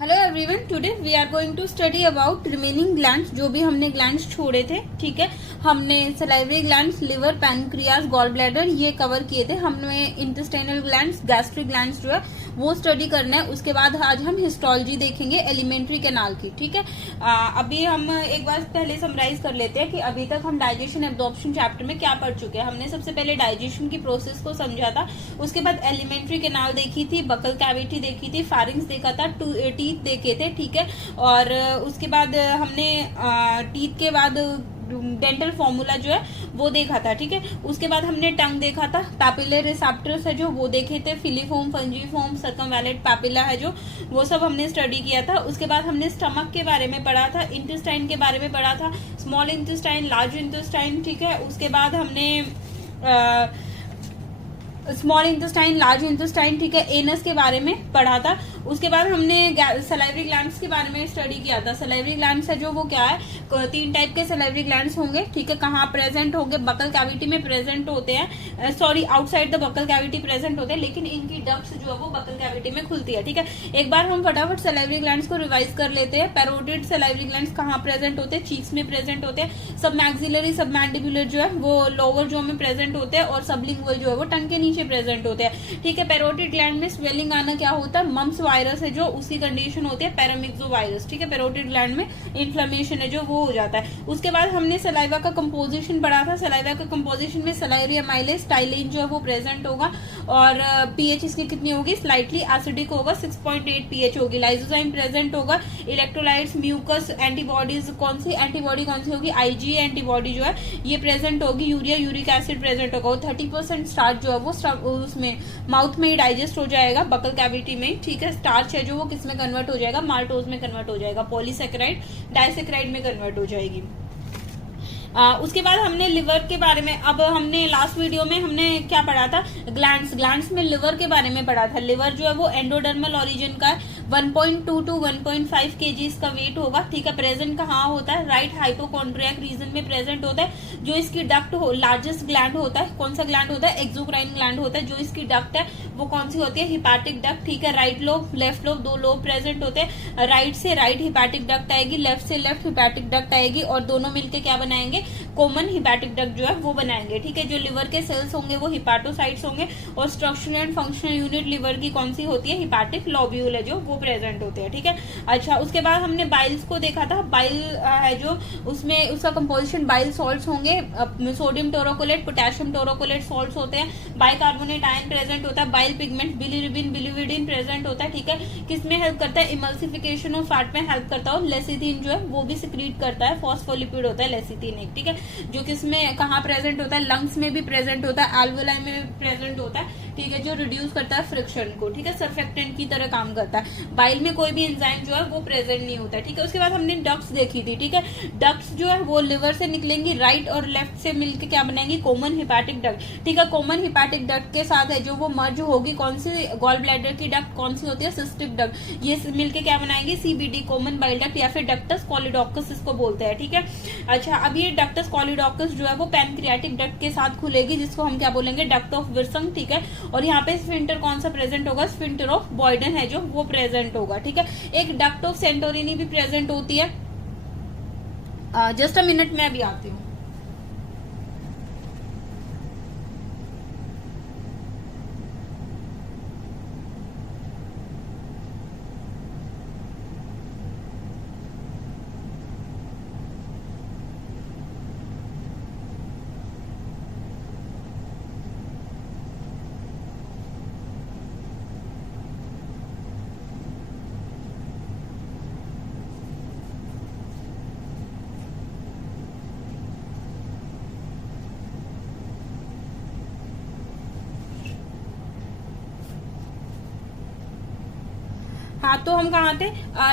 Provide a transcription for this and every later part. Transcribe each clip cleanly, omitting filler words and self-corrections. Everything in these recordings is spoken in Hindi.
Hello everyone, today we are going to study about remaining glands, जो भी हमने ग्लैंड्स छोड़े थे। ठीक है, हमने salivary glands, liver, pancreas, gall bladder ये कवर किए थे। हमें इंटेस्टाइनल ग्लैंड्स, गैस्ट्रिक ग्लैंड्स जो है वो स्टडी करना है। उसके बाद आज हम हिस्टोलॉजी देखेंगे एलिमेंट्री कैनाल की। ठीक है, अभी हम एक बार पहले समराइज कर लेते हैं कि अभी तक हम डाइजेशन एब्जॉर्प्शन चैप्टर में क्या पढ़ चुके हैं। हमने सबसे पहले डाइजेशन की प्रोसेस को समझा था, उसके बाद एलिमेंट्री कैनाल देखी थी, बकल कैविटी देखी थी, फारिंग्स देखा था, टीथ देखे थे। ठीक है, और उसके बाद हमने टीथ के बाद डेंटल फॉर्मूला जो है वो देखा था। ठीक है, उसके बाद हमने टंग देखा था, पैपिलर रिसेप्टर्स है जो वो देखे थे, फिलीफोम, फंजीफोम, सर्कमवैलेंट पैपिला है जो वो सब हमने स्टडी किया था। उसके बाद हमने स्टमक के बारे में पढ़ा था, इंटेस्टाइन के बारे में पढ़ा था, स्मॉल इंटेस्टाइन, लार्ज इंटेस्टाइन। ठीक है, उसके बाद हमने स्मॉल इंटेस्टाइन, लार्ज इंटेस्टाइन, ठीक है, एनस के बारे में पढ़ा था। उसके बाद हमने सलाइवरी ग्लैंड्स के बारे में स्टडी किया था। सलाइवरी ग्लैंड्स है जो वो क्या है, 3 टाइप के सलाइवरी ग्लैंड्स होंगे। ठीक है, कहाँ प्रेजेंट होंगे, बकल कैविटी में प्रेजेंट होते हैं, sorry outside the buccal cavity present होते हैं, लेकिन इनकी डक्ट्स जो है वो बकल कैविटी में खुलती है। ठीक है, एक बार हम फटाफट सलाइवरी ग्लैंड्स को रिवाइज कर लेते हैं। पैरोटिड सलाइवरी ग्लैंड्स कहाँ प्रेजेंट होते हैं, चीक्स में प्रेजेंट होते हैं। सब मैक्सिलरी, सब मैंडिबुलर जो है वो लोअर जो में प्रेजेंट होते हैं, और सबलिंगुअल जो है वो टंग के नीचे प्रेजेंट होते हैं। ठीक है, पैरोटिड ग्लैंड में स्वेलिंग आना क्या होता है, मम्स वायरस है जो उसकी कंडीशन होती है पैरामिक्सो वायरस। ठीक है, पैरोटिड ग्लैंड में इन्फ्लेमेशन है जो वो हो जाता है। उसके बाद हमने सलाइवा का कंपोजिशन पढ़ा था। सलाइवा का कंपोजिशन में सलाइवरी अमाइलेज, टाइलिन जो है वो प्रेजेंट होगा, और पीएच इसकी कितनी होगी, स्लाइटली एसिडिक होगा, 6.8 पीएच होगी। लाइसोजाइम प्रेजेंट होगा, इलेक्ट्रोलाइट्स, म्यूकस, एंटीबॉडीज कौन सी होगी, आईजी एंटीबॉडी जो है ये प्रेजेंट होगी। यूरिया, यूरिक एसिड प्रेजेंट होगा। 30% स्टार्च जो है वो उसमें माउथ में ही डाइजेस्ट हो जाएगा, बकल कैविटी में। ठीक है, स्टार्च है जो वो किस में कन्वर्ट हो जाएगा, माल्टोज में कन्वर्ट हो जाएगा, पॉलीसेकेराइड डाइसेकेराइड में कन्वर्ट हो जाएगी। उसके बाद हमने लिवर के बारे में, अब हमने लास्ट वीडियो में हमने क्या पढ़ा था, ग्लैंड्स में लिवर के बारे में पढ़ा था। लिवर जो है वो एंडोडर्मल ओरिजिन का है, 1.2 to 1.5 kg इसका वेट होगा। ठीक है, प्रेजेंट कहाँ होता है, राइट हाइपोकॉन्ड्रियाक रीजन में प्रेजेंट होता है। जो इसकी डक्ट लार्जेस्ट ग्लैंड होता है, कौन सा ग्लैंड होता है, एक्सोक्राइन ग्लैंड होता है। जो इसकी डक्ट है वो कौन सी होती है, हिपैटिक डक्ट। ठीक है, right lobe, left lobe, 2 lobe present होते हैं। राइट से राइट हिपैटिक डक्ट आएगी, लेफ्ट से लेफ्ट हिपैटिक डक्ट आएगी, और दोनों मिलकर क्या बनाएंगे, कॉमन हिपैटिक डक्ट जो है वो बनाएंगे। ठीक है, जो लिवर के सेल्स होंगे वो हिपैटोसाइट्स होंगे, और structural and functional unit liver की कौन सी होती है, हिपैटिक लोब्यूल है जो वो प्रेजेंट होते हैं। ठीक है, अच्छा, उसके बाद हमने बाइल्स को देखा था। बाइल है जो उसमें उसका कंपोजिशन बाइल सॉल्ट्स होंगे, sodium taurocholate, potassium taurocholate salts होते हैं। बाइकार्बोनेट आयन प्रेजेंट होता है। बाइल पिगमेंट, बिलिरुबिन, बिलिविडिन प्रेजेंट होता है। ठीक है, किसमें हेल्प करता है, इमल्सिफिकेशन ऑफ फैट में हेल्प करता है। लेसिथिन जो है वो भी सिक्रीट करता है, फॉस्फोलिपिड होता है लेसिथिन एक। ठीक है, जो किसमें कहाँ प्रेजेंट होता है, लंग्स में भी प्रेजेंट होता है, एल्वोलाई में भी प्रेजेंट होता है। ठीक है, जो रिड्यूस करता है फ्रिक्शन को। ठीक है, सर्फेक्टेंट की तरह काम करता है। बाइल में कोई भी एंजाइम जो है वो प्रेजेंट नहीं होता है। ठीक है, उसके बाद हमने डक्ट्स देखी थी। ठीक है, डक्ट्स जो है वो लिवर से निकलेंगी, राइट और लेफ्ट से मिलकर क्या बनाएंगी, कॉमन हिपैटिक डक्ट। ठीक है, कॉमन हिपैटिक डक्ट के साथ है जो वो मर्ज होगी कौन सी, गॉल ब्लैडर की डक्ट कौन सी होती है, सिस्टिक डक्ट। ये मिलकर क्या बनाएंगे, सीबीडी, कॉमन बाइल डक्ट, या फिर डक्टस कॉलिडोकस इसको बोलते हैं। ठीक है, अच्छा, अब ये डक्टस कॉलिडोकस जो है वो पैनक्रियाटिक डक्ट के साथ खुलेगी, जिसको हम क्या बोलेंगे, डक्ट ऑफ विर्संग। ठीक है, और यहाँ पे स्फिंक्टर कौन सा प्रेजेंट होगा, स्फिंक्टर ऑफ बॉयडन है जो वो प्रेजेंट होगा। ठीक है, एक डक्ट ऑफ सेंटोरिनी भी प्रेजेंट होती है। जस्ट अ मिनट में अभी आती हूँ। हाँ, तो हम कहाँ थे,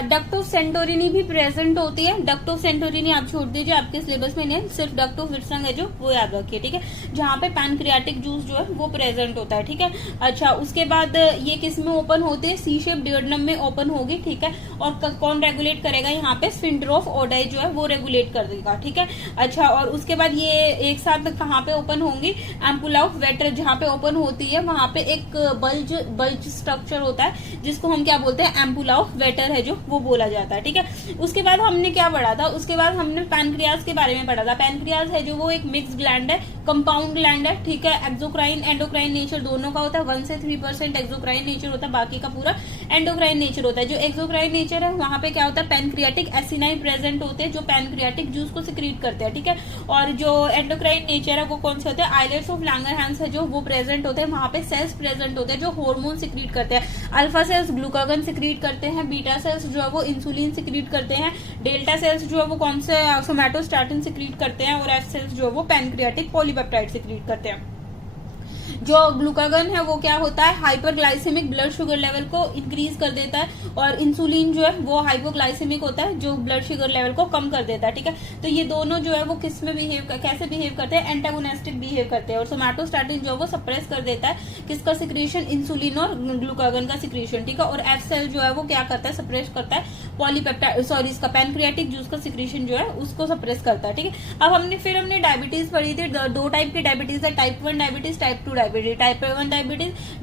डक्ट ऑफ सेंटोरिनी भी प्रेजेंट होती है। डक्ट ऑफ सेंटोरिनी आप छोड़ दीजिए, आपके सिलेबस में नहीं, सिर्फ डक्ट ऑफ विर्संग है जो वो याद रखिए। ठीक है, जहाँ पे पैनक्रियाटिक जूस जो है वो प्रेजेंट होता है। ठीक है, अच्छा, उसके बाद ये किस में ओपन होते हैं, सी शेप डियोडनम में ओपन होगी। ठीक है, और कौन रेगुलेट करेगा, यहाँ पे स्फिंक्टर ऑफ ओडाई जो है वो रेगुलेट कर देगा। ठीक है, अच्छा, और उसके बाद ये एक साथ कहाँ पे ओपन होंगी, एम्पुला ऑफ वेटर जहाँ पे ओपन होती है वहां पे एक बल्ज स्ट्रक्चर होता है जिसको हम क्या बोलते हैं, एम्पुला ऑफ वेटर है जो वो बोला जाता है, ठीक है। उसके बाद हमने क्या पढ़ा था, उसके बाद हमने पैनक्रियाज के बारे में पढ़ा था। पैनक्रियाज है जो वो एक मिक्स ग्लैंड है, कंपाउंड ग्लैंड है, ठीक है। एक्सोक्राइन एंडोक्राइन नेचर दोनों का होता है, 1 से 3% एक्सोक्राइन नेचर होता है, बाकी का पूरा एंडोक्राइन नेचर होता है। जो एक्सोक्राइन नेचर है वहां पे क्या होता है, पैनक्रियाटिक एसिनाई प्रेजेंट होते हैं जो पैनक्रियाटिक जूस को सिक्रीट करते हैं, ठीक है। और जो एंडोक्राइन नेचर है वो कौन से होते हैं, आइलेट्स ऑफ लैंगरहैंस है जो वो प्रेजेंट होते हैं, वहां पे सेल्स प्रेजेंट होते हैं जो हार्मोन सिक्रीट करते हैं। अल्फा सेल्स ग्लूकागन सिक्रीट करते हैं, बीटा सेल्स जो है वो इंसुलिन सिक्रीट करते हैं, डेल्टा सेल्स जो है वो कौन से सोमैटोस्टैटिन सिक्रीट करते हैं, और एफ सेल्स जो है वो पैनक्रियाटिक पॉलीपेप्टाइड सिक्रीट करते हैं। जो ग्लूकागन है वो क्या होता है, हाइपरग्लाइसेमिक ब्लड शुगर लेवल को इंक्रीज कर देता है, और इंसुलिन जो है वो हाइपोग्लाइसेमिक होता है जो ब्लड शुगर लेवल को कम कर देता है, ठीक है। तो ये दोनों जो है वो किस में कैसे बिहेव करते हैं, एंटागोनिस्टिक बिहेव करते हैं। और सोमैटोस्टैटिन जो है वो सप्रेस कर देता है किसका सिक्रीशन, इंसुलिन और ग्लूकागन का सिक्रीशन, ठीक है। और एफ सेल जो है वो क्या करता है, सप्रेस करता है पॉलीपेप्टाइड सॉरी इसका पैनक्रियाटिक जूस का सिक्रीशन जो है उसको सप्रेस करता है, ठीक है। अब हमने डायबिटीज पढ़ी थी, 2 टाइप की डायबिटीज है, type 1 diabetes, type 2 diabetes. Type 1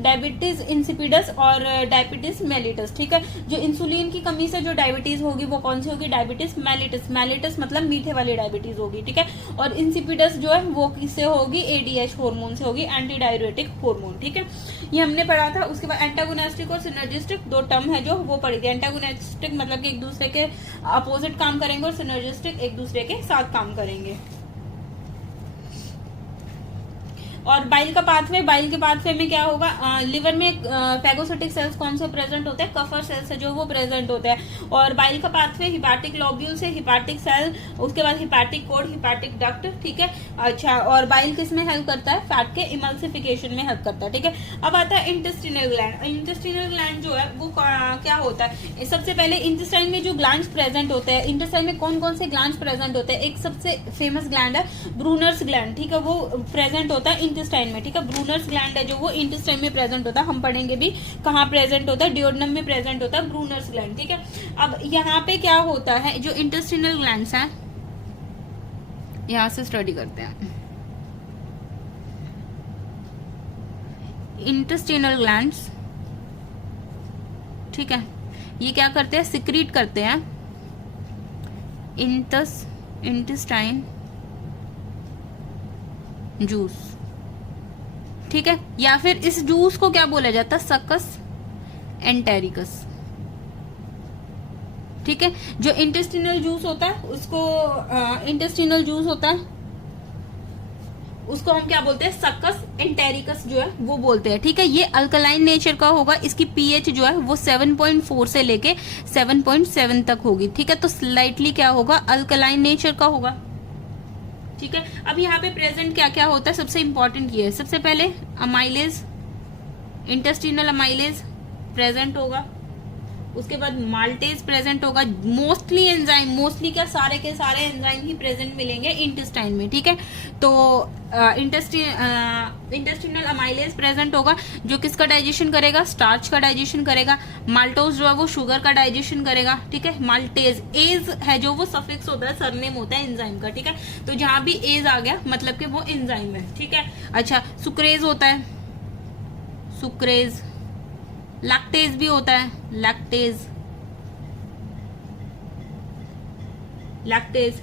diabetes insipidus और डायबिटीज मेलिटस, ठीक है। जो इंसुलिन की कमी से जो डायबिटीज होगी वो कौन सी होगी, डायबिटीज मेलिटस। मेलिटस मतलब मीठे वाली डायबिटीज होगी, ठीक है। और इंसिपिडस जो है वो किससे होगी, एडीएच हार्मोन से होगी, एंटी डायरेटिक हार्मोन, ठीक है। ये हमने पढ़ा था। उसके बाद एंटागोनिस्टिक और सिनर्जिस्टिक 2 टर्म है जो वो पढ़ी थी। एंटागोनिस्टिक मतलब कि एक दूसरे के अपोजिट काम करेंगे, और सिनर्जिस्टिक एक दूसरे के साथ काम करेंगे। और बाइल का पाथवे, बाइल के पाथवे में क्या होगा, लिवर में फैगोसिटिक सेल्स कौन से प्रेजेंट होते हैं, कफर सेल्स है जो वो प्रेजेंट होते हैं। और बाइल का पाथवे हिपैटिक लोब्यूल से हिपैटिक सेल, उसके बाद हिपैटिक कोड, हिपैटिक डक्ट, ठीक है। अच्छा, और बाइल किस में हेल्प करता है, फैट के इमल्सिफिकेशन में हेल्प करता है, ठीक है। अब आता है इंटेस्टिनल ग्लैंड। इंटेस्टिनल ग्लैंड जो है वो क्या होता है, सबसे पहले इंटेस्टाइन में जो ग्लैंड्स प्रेजेंट होते हैं, इंटेस्टाइन में कौन कौन से ग्लैंड्स प्रेजेंट होते हैं, एक सबसे फेमस ग्लैंड है ब्रूनर्स ग्लैंड, ठीक है, वो प्रेजेंट होता है इंटेस्टाइन में, ठीक है। ब्रूनर्स ग्लैंड है जो वो इंटेस्टाइन में प्रेजेंट होता है, हम पढ़ेंगे भी कहाँ प्रेजेंट होता है, डियोडनम में प्रेजेंट होता है ब्रूनर्स ग्लैंड, ठीक है। अब यहाँ पे क्या होता है, जो इंटेस्टिनल ग्लैंड्स हैं यहां से स्टडी करते हैं। इंटेस्टिनल ग्लैंड्स, ठीक है, ये क्या करते हैं, सिक्रीट करते हैं इंटेस्टाइन जूस, ठीक है। या फिर इस जूस को क्या बोला जाता है, सकस एंटेरिकस, ठीक है। जो इंटेस्टिनल जूस होता है उसको इंटेस्टिनल जूस होता है उसको हम क्या बोलते हैं, सकस एंटेरिकस जो है वो बोलते हैं, ठीक है। ये अल्कलाइन नेचर का होगा, इसकी पीएच जो है वो 7.4 से लेके 7.7 तक होगी, ठीक है। तो स्लाइटली क्या होगा, अल्कलाइन नेचर का होगा, ठीक है। अब यहाँ पे प्रेजेंट क्या क्या होता है, सबसे इंपॉर्टेंट ये है, सबसे पहले अमाइलेज, इंटेस्टिनल अमाइलेज प्रेजेंट होगा। उसके बाद माल्टेज प्रेजेंट होगा। मोस्टली एंजाइम, मोस्टली क्या, सारे के सारे एंजाइम ही प्रेजेंट मिलेंगे इंटेस्टाइन में, ठीक है। तो इंटेस्टिनल अमाइलेज प्रेजेंट होगा जो किसका डाइजेशन करेगा, स्टार्च का डाइजेशन करेगा। माल्टोज जो है वो शुगर का डाइजेशन करेगा, ठीक है। माल्टेज, एज है जो वो सफिक्स होता है, सरनेम होता है एंजाइम का, ठीक है। तो जहां भी एज आ गया मतलब कि वो एंजाइम है, ठीक है। अच्छा, सुक्रेज होता है, सुक्रेज। लैक्टेज भी होता है, लैक्टेज, लैक्टेज।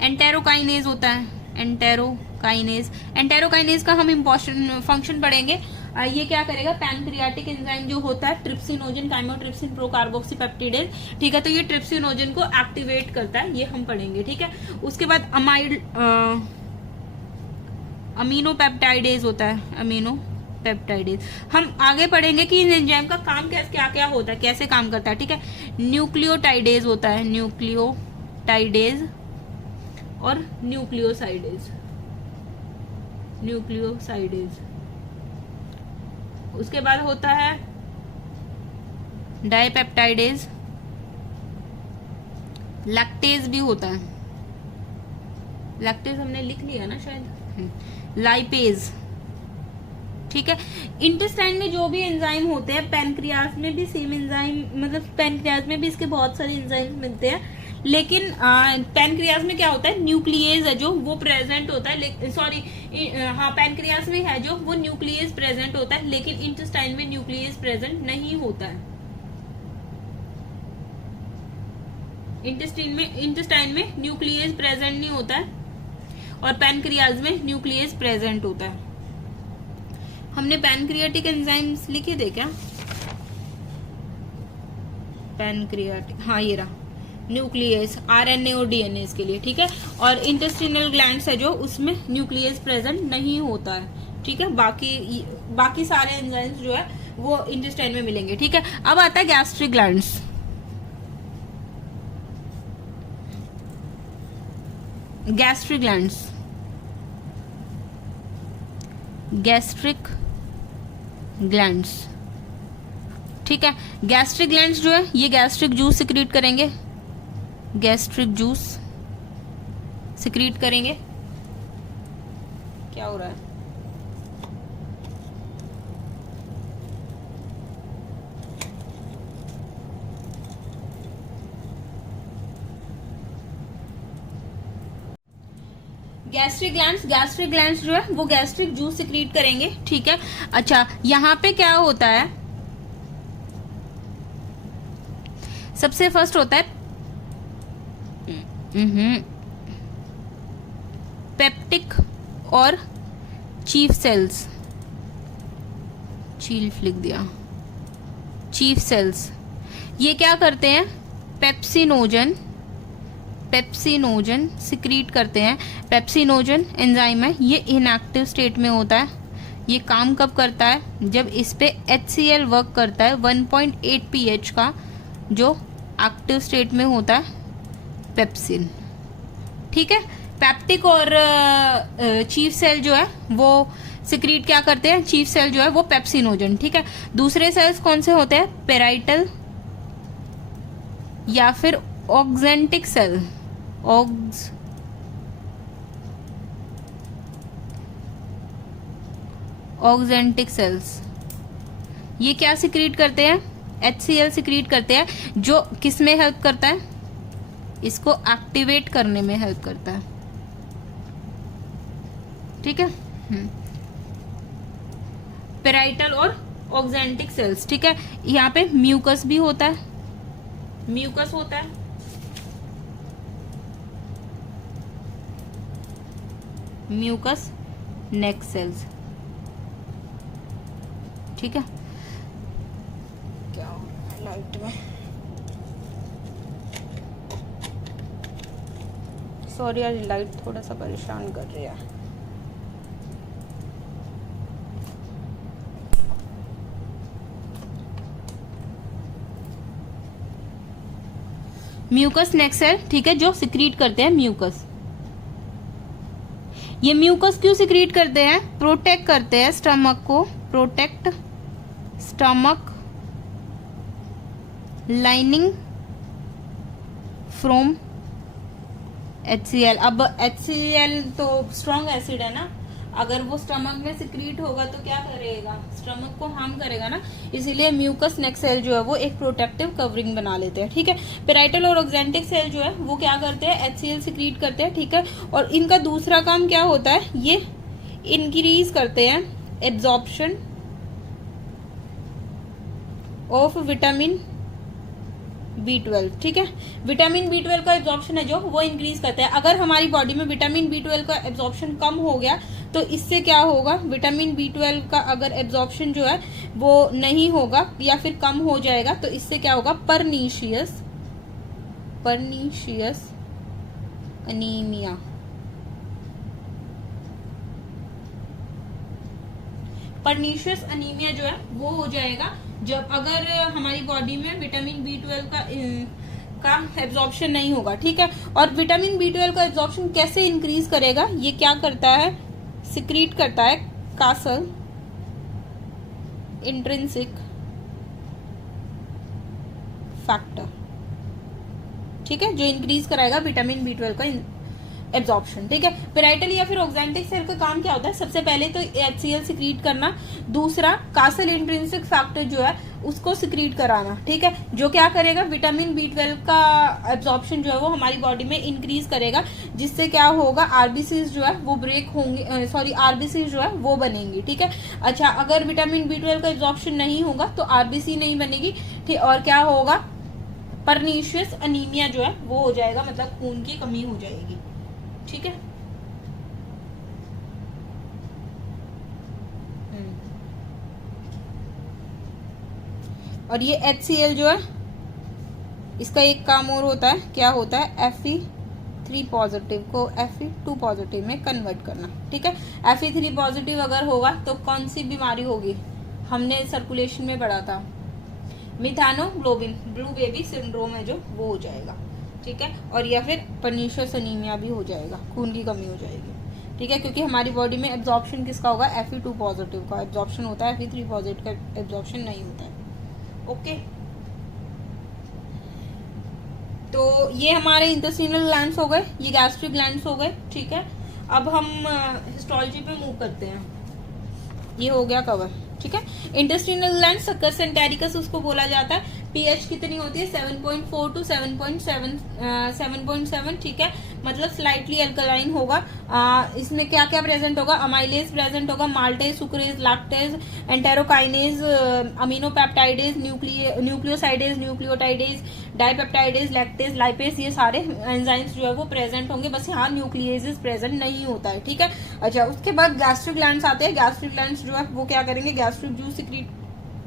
एंटेरोकाइनेज होता है, एंटेरोकाइनेज। एंटेरोकाइनेज का हम इम्पोर्टेंट फंक्शन पढ़ेंगे। ये क्या करेगा, पैनक्रियाटिक एंजाइम जो होता है, ट्रिप्सिनोजन, काइमोट्रिप्सिन, प्रोकार्बोक्सीपेप्टिडेज, ठीक है। तो ये ट्रिप्सिनोजन को एक्टिवेट करता है, ये हम पढ़ेंगे, ठीक है। उसके बाद अमीनोपेप्टाइडेज होता है, अमीनो पेप्टाइडेज। हम आगे पढ़ेंगे कि इन एंजाइम का काम क्या क्या होता है, कैसे काम करता है, ठीक है। न्यूक्लियोटाइडेज होता है, न्यूक्लियोटाइडेज और न्यूक्लियोसाइडेज, न्यूक्लियोसाइडेज। उसके बाद होता है डाइपेप्टाइडेज, लैक्टेज भी होता है, लैक्टेज हमने लिख लिया ना शायद, लाइपेज, ठीक है। इंटेस्टाइन में जो भी एंजाइम होते हैं, पैनक्रियाज में भी सेम एंजाइम, मतलब पैनक्रियाज में भी इसके बहुत सारे एंजाइम मिलते हैं, लेकिन पैनक्रियाज में क्या होता है, न्यूक्लियेज है जो वो प्रेजेंट होता है, सॉरी हाँ, पैनक्रियाज में है जो वो न्यूक्लियस प्रेजेंट होता है, लेकिन इंटेस्टाइन में न्यूक्लियस प्रेजेंट नहीं होता है, इंटेस्टाइन में न्यूक्लियस प्रेजेंट नहीं होता है और पैनक्रियाज में न्यूक्लियस प्रेजेंट होता है। हमने पैनक्रियाटिक एंजाइम्स लिखे थे क्या? पैनक्रियाटिक, हाँ ये रहा, न्यूक्लियस आरएनए और डीएनए इसके लिए, ठीक है। और इंटेस्टिनल ग्लैंड्स है जो, उसमें न्यूक्लियस प्रेजेंट नहीं होता है, ठीक है। बाकी सारे एंजाइम्स जो है वो इंटेस्टाइन में मिलेंगे, ठीक है। अब आता है gastric glands. Gastric glands, gastric glands, ठीक है। गैस्ट्रिक ग्लैंड्स जो है ये गैस्ट्रिक जूस सिक्रीट करेंगे, गैस्ट्रिक जूस सिक्रीट करेंगे। क्या हो रहा है? गैस्ट्रिक ग्लैंड्स जो है वो गैस्ट्रिक जूस सिक्रीट करेंगे, ठीक है। अच्छा, यहाँ पे क्या होता है? सबसे फर्स्ट होता है पेप्टिक और चीफ सेल्स, चीफ लिख दिया, चीफ सेल्स। ये क्या करते हैं? पेप्सिनोजन सिक्रीट करते हैं। पेप्सिनोजन एंजाइम है, ये इनएक्टिव स्टेट में होता है। ये काम कब करता है? जब इस पे HCl वर्क करता है 1.8 pH का, जो एक्टिव स्टेट में होता है पेप्सिन, ठीक है। पेप्टिक और चीफ सेल जो है वो सिक्रीट क्या करते हैं? चीफ सेल जो है वो पेप्सिनोजन, ठीक है। दूसरे सेल्स कौन से होते हैं? पेराइटल या फिर ऑक्जेंटिक सेल, ऑक्जेंटिक सेल्स। ये क्या सिक्रीट करते हैं? HCl सिक्रीट करते हैं, जो किस में हेल्प करता है? इसको एक्टिवेट करने में हेल्प करता है, ठीक है। पेराइटल और ऑक्जेंटिक सेल्स, ठीक है। यहाँ पे म्यूकस भी होता है, म्यूकस होता है, म्यूकस नेक सेल्स, ठीक है। क्या लाइट में, सॉरी आज लाइट थोड़ा सा परेशान कर रही है। म्यूकस नेक सेल, ठीक है, जो सिक्रीट करते हैं म्यूकस। ये म्यूकस क्यों सिक्रीट करते हैं? प्रोटेक्ट करते हैं स्टमक को, protect stomach lining from HCl। अब HCl तो स्ट्रॉन्ग एसिड है ना, अगर वो स्टमक में सिक्रीट होगा तो क्या करेगा? स्टमक को हार्म करेगा ना, इसीलिए म्यूकस नेक सेल जो है वो एक प्रोटेक्टिव कवरिंग बना लेते हैं, ठीक है। पेराइटल और ऑक्जेंटिक सेल जो है वो क्या करते हैं? HCl सिक्रीट करते हैं, ठीक है। और इनका दूसरा काम क्या होता है? ये इंक्रीज करते हैं एब्जॉर्प्शन ऑफ विटामिन B12, ठीक है। विटामिन B12 का एब्जॉर्प्शन है जो वो इंक्रीज करता है। अगर हमारी बॉडी में विटामिन B12 का एब्जॉर्प्शन कम हो गया तो इससे क्या होगा? विटामिन B12 का अगर एब्जॉर्प्शन जो है वो नहीं होगा या फिर कम हो जाएगा तो इससे क्या होगा? परनीशियस अनीमिया, परनीशियस अनीमिया जो है वो हो जाएगा जब अगर हमारी बॉडी में विटामिन B12 का एब्जॉर्प्शन नहीं होगा, ठीक है। और विटामिन B12 का एब्जॉर्प्शन कैसे इंक्रीज करेगा? ये क्या करता है? सिक्रीट करता है कासल इंट्रिंसिक फैक्टर, ठीक है, जो इंक्रीज कराएगा विटामिन B12 का एब्जॉर्प्शन, ठीक है। पेराइटल या फिर ऑक्जेंटिक सेल का काम क्या होता है? सबसे पहले तो HCl सिक्रीट करना, दूसरा कासल इंट्रिंसिक फैक्टर जो है उसको सिक्रीट कराना, ठीक है, जो क्या करेगा? विटामिन B12 का एब्जॉर्प्शन जो है वो हमारी बॉडी में इंक्रीज करेगा, जिससे क्या होगा? RBCs जो है वो ब्रेक होंगे, RBCs जो है वो बनेंगी, ठीक है। अच्छा, अगर विटामिन B12 का एब्जॉर्प्शन नहीं होगा तो RBC नहीं बनेगी, ठीक। और क्या होगा? परनीशियस अनीमिया जो है वो हो जाएगा, मतलब खून की कमी हो जाएगी। ठीक है। और ये HCl जो है, इसका एक काम और होता है, क्या होता है, Fe3 पॉजिटिव को Fe2 पॉजिटिव में कन्वर्ट करना। ठीक है। Fe3 पॉजिटिव अगर होगा तो कौन सी बीमारी होगी, हमने सर्कुलेशन में पढ़ा था, मिथानोग्लोबिन ब्लू बेबी सिंड्रोम है जो, वो हो जाएगा। ठीक है। और या फिर परनीशियस अनीमिया भी हो जाएगा, खून की कमी हो जाएगी। ठीक है। क्योंकि हमारी बॉडी में एब्जॉर्प्शन किसका होगा, Fe2 पॉजिटिव का एब्जॉर्प्शन होता है, Fe3 पॉजिटिव का एब्जॉर्प्शन नहीं होता है। ओके। तो ये हमारे इंटेस्टिनल ग्लैंड्स हो गए, ये गैस्ट्रिक ग्लैंड्स हो गए। ठीक है। अब हम हिस्टोलॉजी पे मूव करते हैं। ये हो गया कवर। ठीक है। इंटेस्टिनल ग्लैंड सक्कस एंटेरिकस उसको बोला जाता है। पीएच कितनी होती है, 7.4 टू 7.7। ठीक है। मतलब स्लाइटली अल्कलाइन होगा। इसमें क्या क्या प्रेजेंट होगा, अमाइलेज प्रेजेंट होगा, maltase, sucrase, lactase, enterokinase, aminopeptidase, nucleosidase, nucleotidase, dipeptidase, lactase, lipase, ये सारे एंजाइम्स जो है वो प्रेजेंट होंगे। बस यहाँ न्यूक्लियेजेस प्रेजेंट नहीं होता है। ठीक है। अच्छा, उसके बाद गैस्ट्रिक ग्लैंड्स आते हैं। गैस्ट्रिक ग्लैंड्स जो है वो क्या करेंगे, गैस्ट्रिक जूस सिक्रीट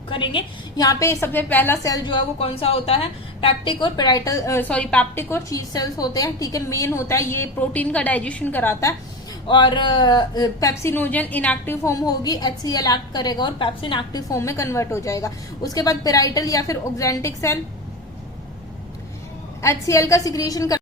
करेंगे। यहाँ पे सबसे पहला सेल जो है वो कौन सा होता है, पैप्टिक और पैप्टिक और चीज सेल्स होते हैं। ठीक है। मेन होता है, ये प्रोटीन का डाइजेशन कराता है। और पेप्सिनोजन इनएक्टिव फॉर्म होगी, HCl एक्ट करेगा और पेप्सिन एक्टिव फॉर्म में कन्वर्ट हो जाएगा। उसके बाद पेराइटल या फिर ऑक्जेंटिक सेल HCl का सिक्रीशन कर,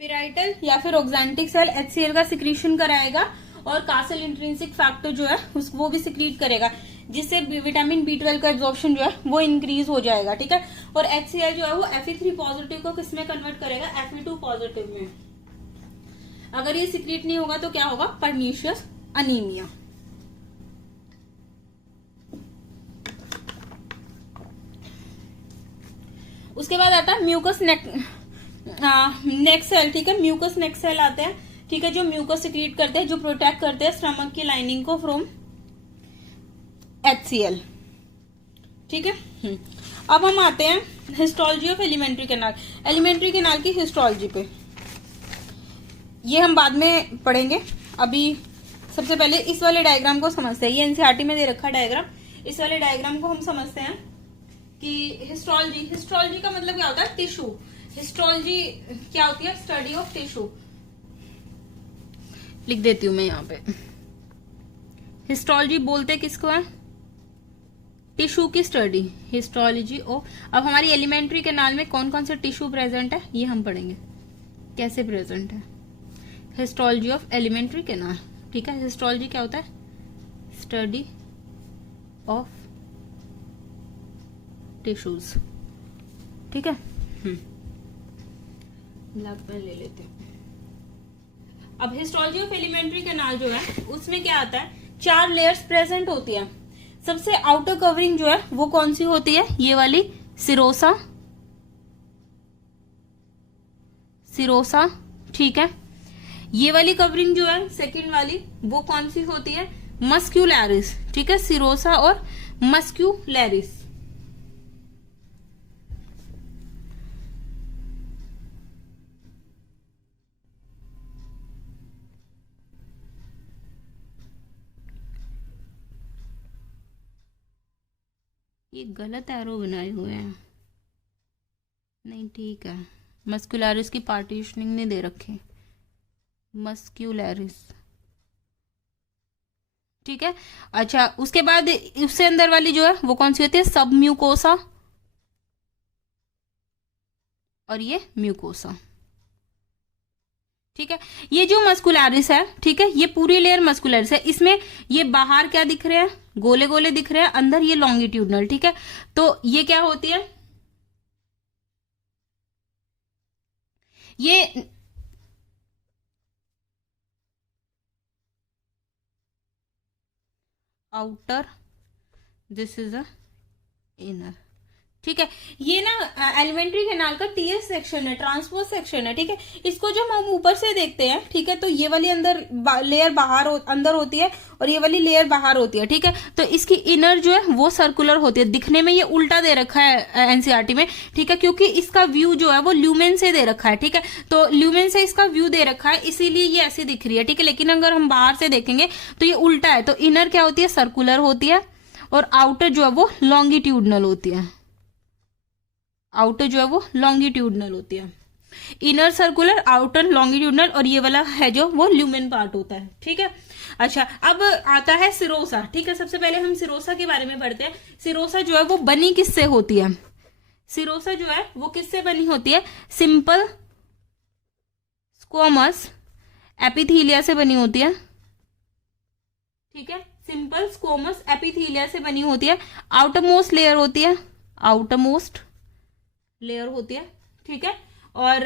पेराइटल या फिर ऑक्जेंटिक सेल HCl का सिक्रीशन कराएगा और कासल इंट्रिंसिक फैक्टर जो है वो भी सिक्रीट करेगा, जिससे विटामिन B12 का एब्जॉर्प्शन जो है वो इंक्रीज हो जाएगा। ठीक है। और HCl जो है वो Fe3 पॉजिटिव को किसमें कन्वर्ट करेगा, Fe2 पॉजिटिव में। अगर ये सिक्रीट नहीं होगा तो क्या होगा, परनीशियस अनीमिया। उसके बाद आता है म्यूकस नेक सेल। ठीक है। म्यूकस नेक सेल आते हैं। ठीक है। जो म्यूकस सिक्रीट करते हैं, जो प्रोटेक्ट करते हैं स्टमक की लाइनिंग को फ्रॉम HCl। ठीक है। अब हम आते हैं histology of alimentary canal. Alimentary canal की हिस्टोलॉजी पे ये हम बाद में पढ़ेंगे। अभी सबसे पहले इस वाले डायग्राम को समझते हैं। ये एनसीईआरटी में दे रखा डायग्राम। इस वाले डायग्राम को हम समझते हैं कि हिस्टोलॉजी का मतलब क्या होता है, टिश्यू। हिस्टोलॉजी क्या होती है, स्टडी ऑफ टिश्यू। लिख देती हूं मैं यहाँ पे, हिस्टोलॉजी बोलते किसको है, टिश्यू की स्टडी, हिस्टोलॉजी। ओ अब हमारी एलिमेंट्री कैनाल में कौन कौन से टिश्यू प्रेजेंट है ये हम पढ़ेंगे, कैसे प्रेजेंट है। Histology of alimentary canal. ठीक है। हिस्टोलॉजी क्या होता है, स्टडी ऑफ टिश्यूज। ठीक है। ब्लैक पेन ले लेते हैं। अब हिस्टोलॉजी ऑफ एलिमेंट्री कैनाल जो है उसमें क्या आता है, 4 लेयर्स प्रेजेंट होती है। सबसे आउटर कवरिंग जो है वो कौन सी होती है, ये वाली सिरोसा। ठीक है। ये वाली कवरिंग जो है सेकंड वाली, वो कौन सी होती है, मस्क्यूलैरिस। ठीक है। सिरोसा और मस्क्यूलैरिस। ये गलत एरो बनाए हुए हैं, नहीं ठीक है। मस्कुलरिस की पार्टीशनिंग नहीं दे रखी, मस्क्यूलरिस। ठीक है। अच्छा, उसके बाद उससे अंदर वाली जो है वो कौन सी होती है, सब म्यूकोसा और ये म्यूकोसा। ठीक है। ये जो मस्कुलरिस है, ठीक है, ये पूरी लेयर मस्कुलरिस है। इसमें ये बाहर क्या दिख रहे हैं, गोले गोले दिख रहे हैं, अंदर ये लॉन्गिट्यूडनल। ठीक है। तो ये क्या होती है, ये outer, this is a inner. ठीक है। ये ना एलिमेंट्री कैनाल का टीएस सेक्शन है, ट्रांसपोज सेक्शन है, ठीक है। इसको जब हम ऊपर से देखते हैं, ठीक है, तो ये वाली अंदर लेयर अंदर होती है और ये वाली लेयर बाहर होती है, ठीक है। तो इसकी इनर जो है वो सर्कुलर होती है। दिखने में ये उल्टा दे रखा है एनसीईआरटी में, ठीक है, क्योंकि इसका व्यू जो है वो ल्यूमेन से दे रखा है, ठीक है। तो ल्यूमेन से इसका व्यू दे रखा है, इसीलिए ये ऐसी दिख रही है, ठीक है। लेकिन अगर हम बाहर से देखेंगे तो ये उल्टा है। तो इनर क्या होती है, सर्कुलर होती है, और आउटर जो है वो लॉन्गिट्यूडनल होती है। आउटर जो है वो लॉन्गिट्यूडनल होती है। इनर सर्कुलर, आउटर लॉन्गिट्यूडनल, और ये वाला है जो वो ल्यूमेन पार्ट होता है, ठीक है। अच्छा, अब आता है सिरोसा, ठीक है। सबसे पहले हम सिरोसा के बारे में पढ़ते हैं। सिरोसा जो है वो बनी किससे होती है? सिरोसा जो है वो किससे बनी होती है? सिंपल स्क्वोमस एपिथीलिया से बनी होती है, ठीक है। सिंपल स्क्वोमस एपिथीलिया से बनी होती है। आउटर मोस्ट लेयर होती है, आउटर मोस्ट लेयर होती है, ठीक है। और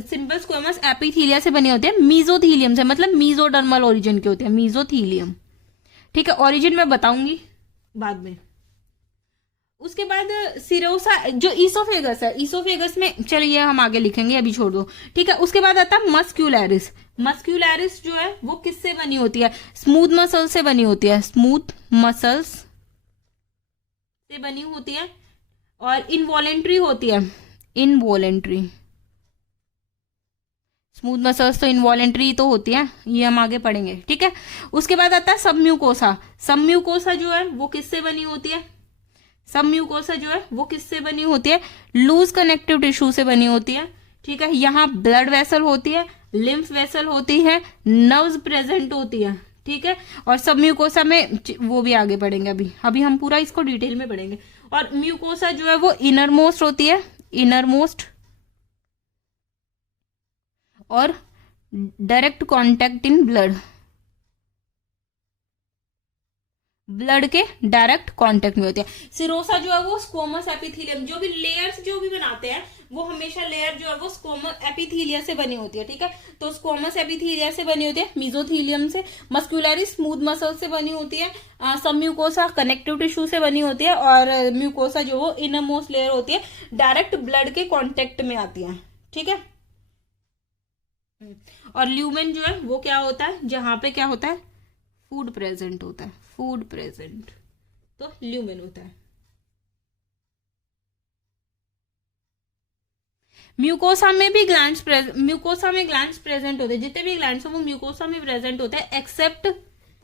सिंपल स्क्वेमस एपिथीलिया से बनी होती है। मीजोथीलियम से, मतलब मीजोडर्मल ओरिजिन की होती है, मीजोथीलियम, ठीक है। ओरिजिन मैं बताऊंगी बाद में। उसके बाद सिरोसा जो ईसोफेगस है, ईसोफेगस में चलिए हम आगे लिखेंगे, अभी छोड़ दो, ठीक है। उसके बाद आता है मस्क्यूलैरिस। मस्क्यूलैरिस जो है वो किससे बनी होती है? स्मूथ मसल से बनी होती है, स्मूथ मसल्स से बनी होती है, और इनवॉलेंट्री होती है, इनवॉलेंट्री। स्मूथ मसल्स तो इनवॉलेंट्री तो होती है, ये हम आगे पढ़ेंगे, ठीक है। उसके बाद आता है सबम्यूकोसा। सबम्यूकोसा जो है वो किससे बनी होती है? सबम्यूकोसा जो है वो किससे बनी होती है? लूज कनेक्टिव टिश्यू से बनी होती है, ठीक है। यहाँ ब्लड वेसल होती है, लिम्फ वेसल होती है, नर्व्स प्रेजेंट होती है, ठीक है। और सबम्यूकोसा में वो भी आगे पढ़ेंगे, अभी हम पूरा इसको डिटेल में पढ़ेंगे। और म्यूकोसा जो है वो इनर मोस्ट होती है, इनर मोस्ट, और direct contact in blood, blood के डायरेक्ट कांटेक्ट में होती है। सिरोसा जो है वो स्क्वोमस एपिथीलियम, जो भी लेयर्स जो भी बनाते हैं वो हमेशा लेयर जो है वो स्क्वोमस एपिथीलिया से बनी होती है, ठीक है। तो स्क्वोमस एपिथीलिया से बनी होती है, मीजोथीलियम से। मस्क्यूलैरिस स्मूथ मसल से बनी होती है। सबम्यूकोसा कनेक्टिव टिश्यू से बनी होती है, और म्यूकोसा जो वो इनर मोस्ट लेयर होती है, डायरेक्ट ब्लड के कॉन्टेक्ट में आती है, ठीक है। और ल्यूमेन जो है वो क्या होता है? जहां पे क्या होता है? फूड प्रेजेंट होता है, फूड प्रेजेंट, तो ल्यूमेन होता है। म्यूकोसा में भी ग्लैंड्स म्यूकोसा में ग्लैंड्स प्रेजेंट होते हैं, जितने भी ग्लैंड्स हैं वो म्यूकोसा में प्रेजेंट होते हैं, except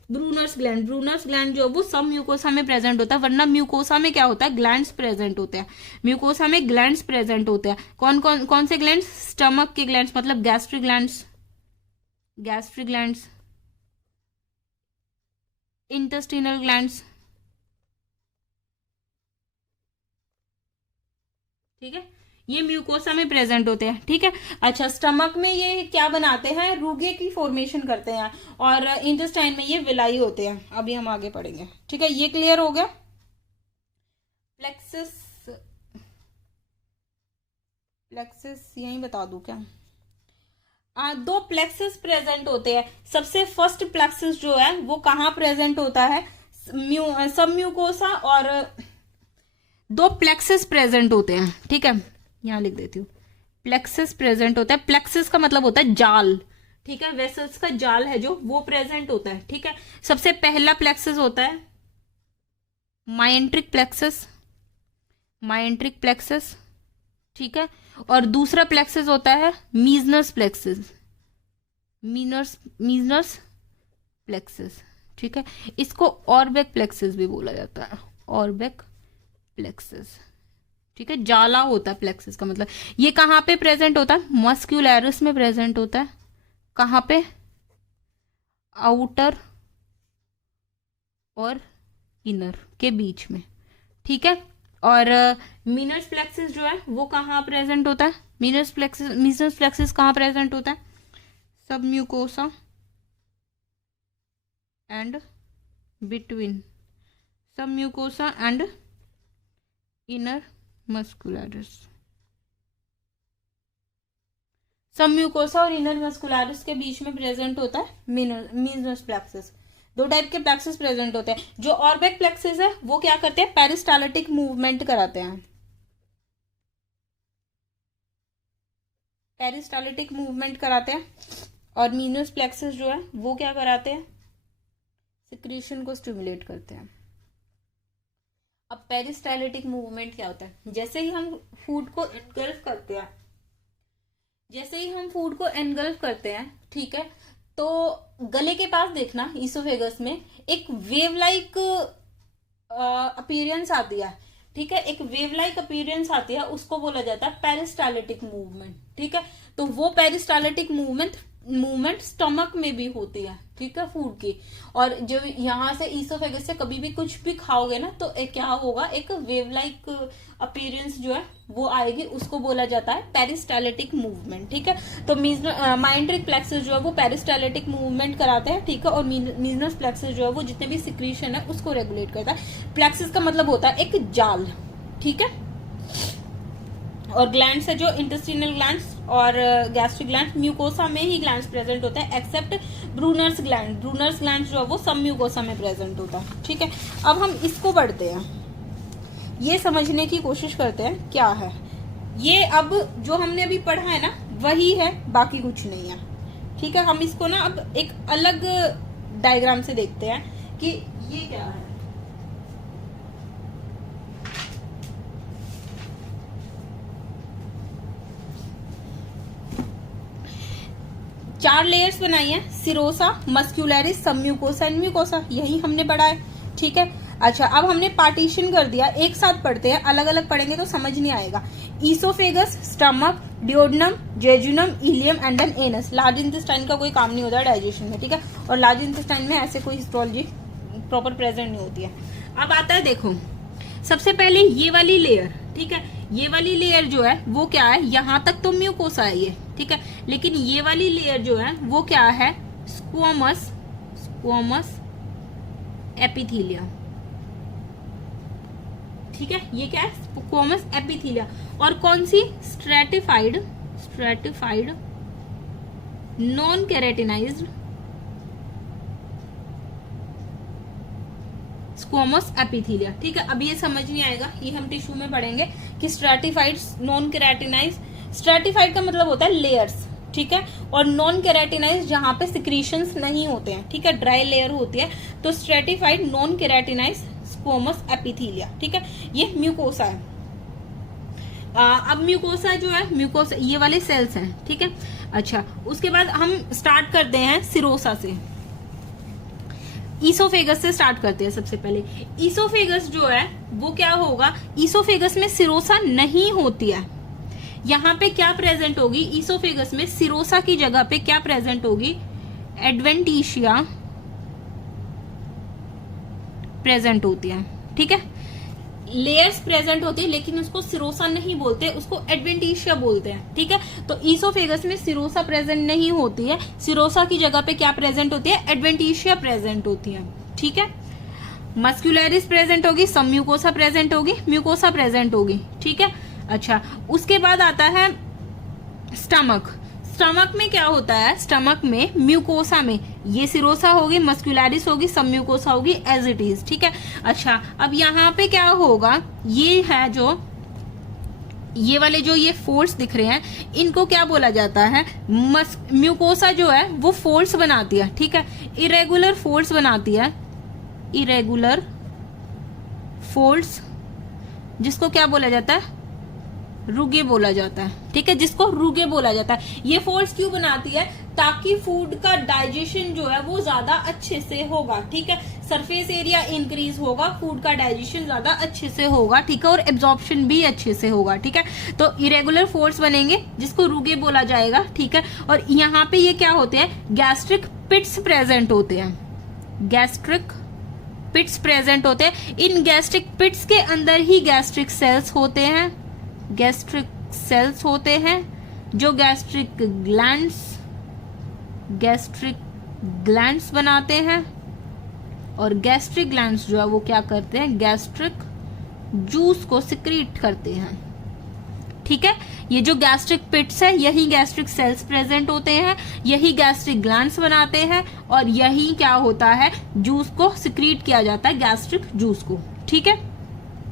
Brunner's gland. Brunner's gland जो वो सब म्यूकोसा में प्रेजेंट होता है, वरना म्यूकोसा में क्या होता है? ग्लैंड्स प्रेजेंट होते हैं। म्यूकोसा में ग्लैंड्स प्रेजेंट होते हैं। कौन कौन कौन से ग्लैंड्स? स्टमक के ग्लैंड्स, मतलब gastric glands, gastric glands, intestinal glands, ठीक है। ये म्यूकोसा में प्रेजेंट होते हैं, ठीक है। अच्छा, स्टमक में ये क्या बनाते हैं? रुगे की फॉर्मेशन करते हैं, और इंटेस्टाइन में ये विलाई होते हैं, अभी हम आगे पढ़ेंगे, ठीक है। ये क्लियर हो गया। प्लेक्सस, प्लेक्सस यही बता दूं क्या? दो प्लेक्सस प्रेजेंट होते हैं। सबसे फर्स्ट प्लेक्सस जो है वो कहाँ प्रेजेंट होता है? सब म्यूकोसा, और दो प्लेक्सस प्रेजेंट होते हैं, ठीक है। यहां लिख देती हूँ, प्लेक्सस प्रेजेंट होता है। प्लेक्सस का मतलब होता है जाल, ठीक है। वेसल्स का जाल है जो वो प्रेजेंट होता है, ठीक है। सबसे पहला प्लेक्सस होता है माइंट्रिक प्लेक्सस, माइंट्रिक प्लेक्सस, ठीक है। और दूसरा प्लेक्सस होता है मीजनस प्लेक्सस, मीजनस प्लेक्सस, ठीक है। इसको ऑर्बेक प्लेक्सस भी बोला जाता है, ऑर्बेक प्लेक्सस, ठीक है। जाला होता है प्लेक्सस का मतलब। ये कहाँ पे प्रेजेंट होता है? मस्क्यूलैरिस में प्रेजेंट होता है। कहाँ पे? आउटर और इनर के बीच में, ठीक है। और मीनस प्लेक्सस जो है वो कहाँ प्रेजेंट होता है? मीनस प्लेक्सस कहाँ प्रेजेंट होता है? सब म्यूकोसा एंड बिटवीन सब म्यूकोसा एंड इनर मस्कुलरिस। सब म्यूकोसा और इनर मस्कुलरिस के बीच में प्रेजेंट होता है मीनस प्लेक्सस। दो टाइप के प्लेक्सस प्रेजेंट होते हैं। जो ऑर्बेक प्लेक्सस है वो क्या करते हैं? पेरिस्टाल्टिक मूवमेंट कराते हैं, पेरिस्टालिटिक मूवमेंट कराते हैं, और मीनस प्लेक्सस जो है वो क्या कराते हैं, सिक्रीशन को स्टिमुलेट करते हैं। अब पेरिस्टालिटिक मूवमेंट क्या होता है, जैसे ही हम फूड को एनगल्फ करते हैं, ठीक है, तो गले के पास देखना ईसोफेगस में एक वेव लाइक अपीयरेंस आती है, ठीक है, एक वेव लाइक अपीयरेंस आती है, उसको बोला जाता है पेरिस्टालिटिक मूवमेंट, ठीक है। तो वो पेरिस्टालिटिक मूवमेंट स्टमक में भी होती है, ठीक है, फूड की। और जब यहाँ से ईसोफेगस से कभी भी कुछ भी खाओगे ना, तो क्या होगा, एक वेव लाइक अपीयरेंस जो है वो आएगी, उसको बोला जाता है पेरिस्टालिटिक मूवमेंट, ठीक है। तो माइंट्रिक प्लेक्सस जो है वो पेरिस्टालिटिक मूवमेंट कराते हैं, ठीक है, और मीजनस प्लेक्सस जो है वो जितने भी सिक्रीशन है उसको रेगुलेट करता है। प्लेक्सस का मतलब होता है एक जाल, ठीक है। और ग्लैंड्स है जो इंटेस्टिनल ग्लैंड्स और गैस्ट्रिक ग्लैंड्स, म्यूकोसा में ही ग्लैंड्स प्रेजेंट होते हैं, एक्सेप्ट ब्रूनर्स ग्लैंड जो है वो सब म्यूकोसा में प्रेजेंट होता है, ठीक है। अब हम इसको पढ़ते हैं, ये समझने की कोशिश करते हैं क्या है ये। अब जो हमने अभी पढ़ा है ना वही है, बाकी कुछ नहीं है, ठीक है। हम इसको ना अब एक अलग डायग्राम से देखते हैं कि ये क्या है। चार लेयर्स बनाई है, serosa, muscularis, submucosa and mucosa, यही हमने पढ़ा है, ठीक है। अच्छा, अब हमने पार्टीशन कर दिया, एक साथ पढ़ते हैं, अलग अलग पढ़ेंगे तो समझ नहीं आएगा। Oesophagus, stomach, duodenum, jejunum, ileum and then anus. Large intestine का कोई काम नहीं होता डाइजेशन में, ठीक है, और लार्ज इंटेस्टाइन में ऐसे कोई हिस्टोलॉजी प्रॉपर प्रेजेंट नहीं होती है। अब आता है, देखो, सबसे पहले ये वाली लेयर, ठीक है, ये वाली लेयर जो है वो क्या है, यहां तक तो म्यूकोसा है ये, ठीक है, लेकिन ये वाली लेयर जो है वो क्या है, स्क्वोमस एपिथीलिया, ठीक है, ये क्या है, स्क्वोमस एपिथीलिया। और कौन सी, स्ट्रेटिफाइड नॉन केराटिनाइज्ड स्क्वोमस एपिथीलिया, ठीक है। अब ये समझ नहीं आएगा, ये हम टिश्यू में पढ़ेंगे कि स्ट्रेटिफाइड नॉन केराटिनाइज्ड, स्ट्रेटिफाइड का मतलब होता है लेयर्स, ठीक है, और नॉन केराटिनाइज जहां पे सिक्रीशंस नहीं होते हैं, ठीक है, ड्राई लेयर होती है, तो स्ट्रेटिफाइड नॉन केराटिनाइज स्क्वोमस एपिथीलिया, ठीक है, ये म्यूकोसा है। अब म्यूकोसा जो है, म्यूकोसा ये वाले सेल्स हैं, ठीक है। अच्छा, उसके बाद हम स्टार्ट करते हैं सिरोसा से, ईसोफेगस से स्टार्ट करते हैं। सबसे पहले ईसोफेगस जो है वो क्या होगा, ईसोफेगस में सिरोसा नहीं होती है, यहाँ पे क्या प्रेजेंट होगी, ईसोफेगस में सिरोसा की जगह पे क्या प्रेजेंट होगी, एडवेंटिशिया प्रेजेंट होती है, ठीक है, लेयर्स प्रेजेंट होती है, लेकिन उसको सिरोसा नहीं बोलते, उसको एडवेंटिशिया बोलते हैं, ठीक है। तो ईसोफेगस में सिरोसा प्रेजेंट नहीं होती है, सिरोसा की जगह पे क्या प्रेजेंट होती है, एडवेंटिशिया प्रेजेंट होती है, ठीक है। मस्क्यूलरिस प्रेजेंट होगी, सब म्यूकोसा प्रेजेंट होगी, म्यूकोसा प्रेजेंट होगी, ठीक है। अच्छा, उसके बाद आता है स्टमक। स्टमक में क्या होता है, स्टमक में म्यूकोसा में ये सिरोसा होगी, मस्क्यूलरिस होगी, सब म्यूकोसा होगी, एज इट इज, ठीक है। अच्छा, अब यहाँ पे क्या होगा, ये है जो ये वाले जो ये फोल्ड्स दिख रहे हैं, इनको क्या बोला जाता है, म्यूकोसा जो है वो फोल्ड्स बनाती है, ठीक है, इरेगुलर फोल्ड्स बनाती है, इरेगुलर फोल्ड्स, जिसको क्या बोला जाता है, रुगे बोला जाता है, ठीक है, जिसको रुगे बोला जाता है। ये फोल्ड्स क्यों बनाती है, ताकि फूड का डाइजेशन जो है वो ज्यादा अच्छे से होगा, ठीक है, सरफेस एरिया इंक्रीज होगा, फूड का डाइजेशन ज्यादा अच्छे से होगा, ठीक है, और एब्जॉर्प्शन भी अच्छे से होगा, ठीक है। तो इरेगुलर फोल्ड्स बनेंगे जिसको रुगे बोला जाएगा, ठीक है। और यहाँ पे ये क्या होते हैं, गैस्ट्रिक पिट्स प्रेजेंट होते हैं, गैस्ट्रिक पिट्स प्रेजेंट होते हैं। इन गैस्ट्रिक पिट्स के अंदर ही गैस्ट्रिक सेल्स होते हैं, गैस्ट्रिक सेल्स होते हैं जो गैस्ट्रिक ग्लैंड्स बनाते हैं, और गैस्ट्रिक ग्लैंड्स जो है वो क्या करते हैं, गैस्ट्रिक जूस को सिक्रीट करते हैं, ठीक है। ये जो गैस्ट्रिक पिट्स है, यही गैस्ट्रिक सेल्स प्रेजेंट होते हैं, यही गैस्ट्रिक ग्लैंड्स बनाते हैं, और यही क्या होता है, जूस को सिक्रीट किया जाता है, गैस्ट्रिक जूस को, ठीक है,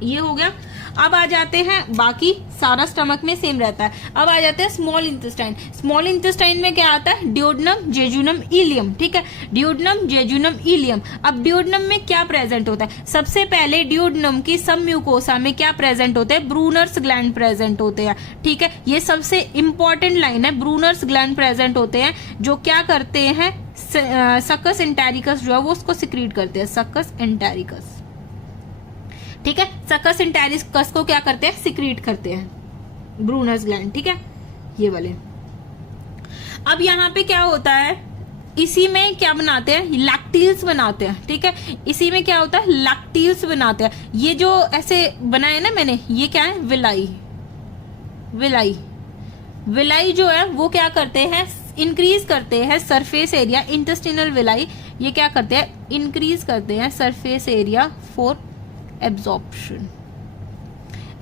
ये हो गया। अब आ जाते हैं, बाकी सारा स्टमक में सेम रहता है। अब आ जाते हैं स्मॉल इंटेस्टाइन। स्मॉल इंटेस्टाइन में क्या आता है? ड्यूोडेनम, जेजुनम, इलियम, ठीक है, ड्यूोडेनम, जेजुनम, इलियम। अब ड्यूोडेनम में क्या प्रेजेंट होता है? सबसे पहले ड्यूोडेनम की सब म्यूकोसा में क्या प्रेजेंट होते हैं? ब्रूनर्स ग्लैंड प्रेजेंट होते हैं, ठीक है। ये सबसे इंपॉर्टेंट लाइन है, ब्रूनर्स ग्लैंड प्रेजेंट होते हैं जो क्या करते हैं? सक्कस एंटेरिकस जो है वो उसको सिक्रीट करते हैं, सक्कस एंटेरिकस, ठीक है। सक्कस एंटेरिकस को क्या करते हैं? सिक्रीट करते हैं ब्रूनर्स ग्लैंड, ठीक है, ये वाले। अब यहाँ पे क्या होता है? इसी में क्या बनाते हैं? लैक्टील्स बनाते हैं, ठीक है। इसी में क्या होता है? लैक्टील्स बनाते हैं। ये जो ऐसे बनाया ना मैंने, ये क्या है? विलाई। विलाई, विलाई जो है वो क्या करते हैं? इंक्रीज करते हैं सरफेस एरिया, इंटेस्टिनल विलाई ये क्या करते हैं? इंक्रीज करते हैं surface area for absorption.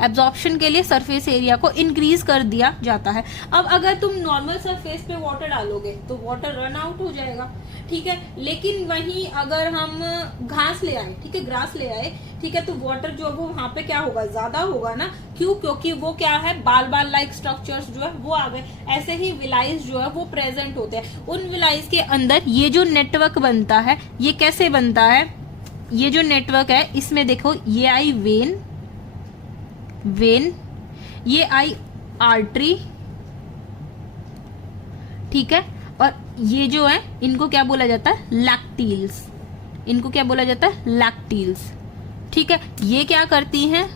Absorption के लिए सरफेस एरिया को इंक्रीज कर दिया जाता है। अब अगर तुम नॉर्मल सरफेस पे वाटर डालोगे तो वाटर रन आउट हो जाएगा, ठीक है। लेकिन वहीं अगर हम घास ले आए, ठीक है, ग्रास ले आए, ठीक है, तो वाटर जो वो वहां पे क्या होगा? ज्यादा होगा ना। क्यों? क्योंकि वो क्या है? बाल बाल लाइक स्ट्रक्चर्स जो है वो आ गए। ऐसे ही विलाइज जो है वो प्रेजेंट होते हैं। उन विलाइज के अंदर ये जो नेटवर्क बनता है, ये कैसे बनता है? ये जो नेटवर्क है इसमें देखो, ये आई वेन, वेन, ये आई आर्टरी, ठीक है, और ये जो है इनको क्या बोला जाता है? लैक्टील्स। इनको क्या बोला जाता है? लैक्टील्स, ठीक है। ये क्या करती हैं?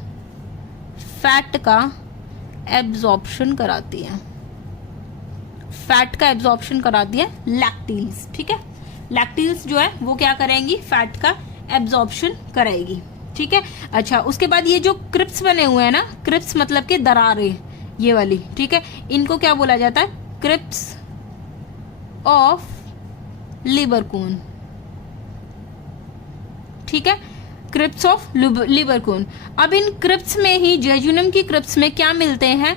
फैट का एब्जॉर्प्शन कराती हैं, फैट का एब्जॉर्प्शन कराती है लैक्टील्स, ठीक है। लैक्टील्स जो है वो क्या करेंगी? फैट का एब्जॉर्प्शन कराएगी, ठीक है। अच्छा, उसके बाद ये जो क्रिप्स बने हुए हैं ना, क्रिप्स मतलब के दरारें, ये वाली, ठीक है, इनको क्या बोला जाता है? क्रिप्स ऑफ लिबर कोन, ठीक है, क्रिप्स ऑफ लिबर कोन। अब इन क्रिप्स में ही, जेजुनम की क्रिप्स में क्या मिलते हैं?